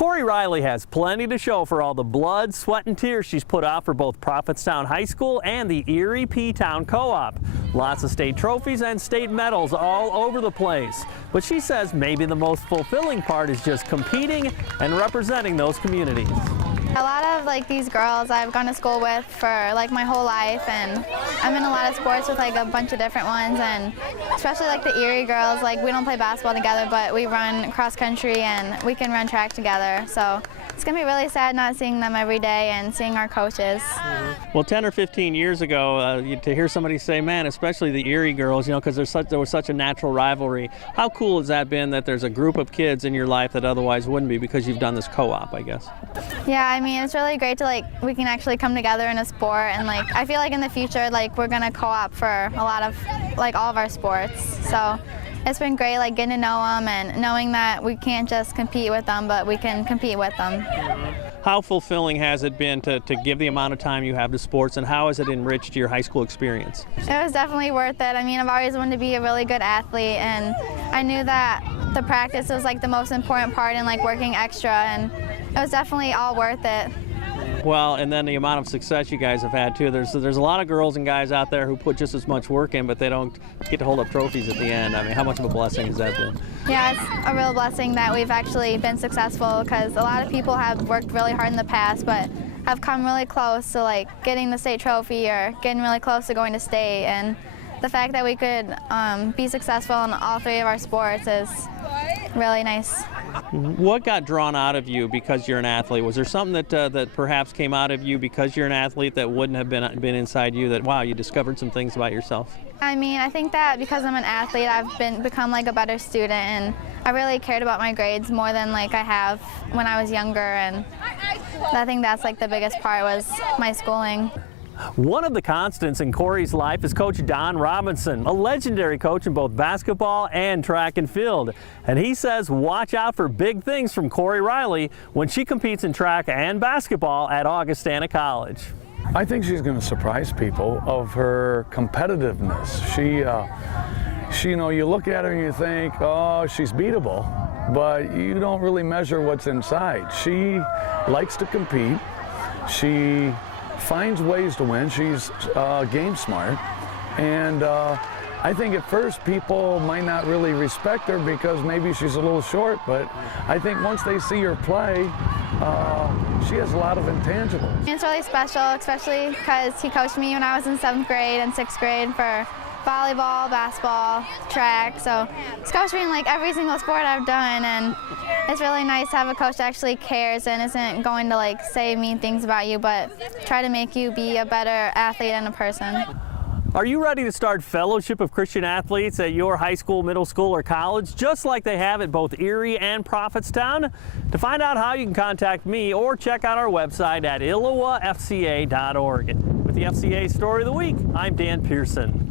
Corrie Reiley has plenty to show for all the blood, sweat, and tears she's put out for both Prophetstown High School and the Erie P-Town Co-op. Lots of state trophies and state medals all over the place. But she says maybe the most fulfilling part is just competing and representing those communities. A lot of these girls I've gone to school with for my whole life, and I'm in a lot of sports with a bunch of different ones, and especially the Erie girls, we don't play basketball together, but we run cross country and we can run track together. So it's going to be really sad not seeing them every day and seeing our coaches. Well, 10 or 15 years ago, to hear somebody say, man, especially the Erie girls, because there was such a natural rivalry. How cool has that been that there's a group of kids in your life that otherwise wouldn't be because you've done this co-op, I guess? Yeah, I mean, it's really great to we can actually come together in a sport, and I feel in the future we're going to co-op for a lot of all of our sports. So it's been great getting to know them and knowing that we can't just compete with them, but we can compete with them. How fulfilling has it been to give the amount of time you have to sports, and how has it enriched your high school experience? It was definitely worth it. I mean, I've always wanted to be a really good athlete, and I knew that the practice was the most important part in working extra, and it was definitely all worth it. Well, and then the amount of success you guys have had too. There's a lot of girls and guys out there who put just as much work in, but they don't get to hold up trophies at the end. I mean, how much of a blessing has that been? Yeah, it's a real blessing that we've actually been successful, because a lot of people have worked really hard in the past, but have come really close to getting the state trophy or getting really close to going to state. And the fact that we could be successful in all three of our sports is really nice. What got drawn out of you because you're an athlete? Was there something that perhaps came out of you because you're an athlete that wouldn't have been inside you, that, wow, you discovered some things about yourself? I mean, I think that because I'm an athlete, I've become a better student, and I really cared about my grades more than I have when I was younger, and I think that's the biggest part was my schooling. One of the constants in Corrie's life is Coach Don Robinson, a legendary coach in both basketball and track and field. And he says watch out for big things from Corrie Reiley when she competes in track and basketball at Augustana College. I think she's going to surprise people of her competitiveness. She, you look at her and you think, oh, she's beatable, but you don't really measure what's inside. She likes to compete. She finds ways to win. She's game smart, and I think at first people might not really respect her because maybe she's a little short, but I think once they see her play, she has a lot of intangibles. It's really special, especially because he coached me when I was in 7th grade and 6th grade for volleyball, basketball, track, so he's coached me in every single sport I've done, and it's really nice to have a coach that actually cares and isn't going to say mean things about you, but try to make you be a better athlete and a person. Are you ready to start Fellowship of Christian Athletes at your high school, middle school, or college, just like they have at both Erie and Prophetstown? To find out how, you can contact me or check out our website at ILLOWAFCA.org. With the FCA Story of the Week, I'm Dan Pearson.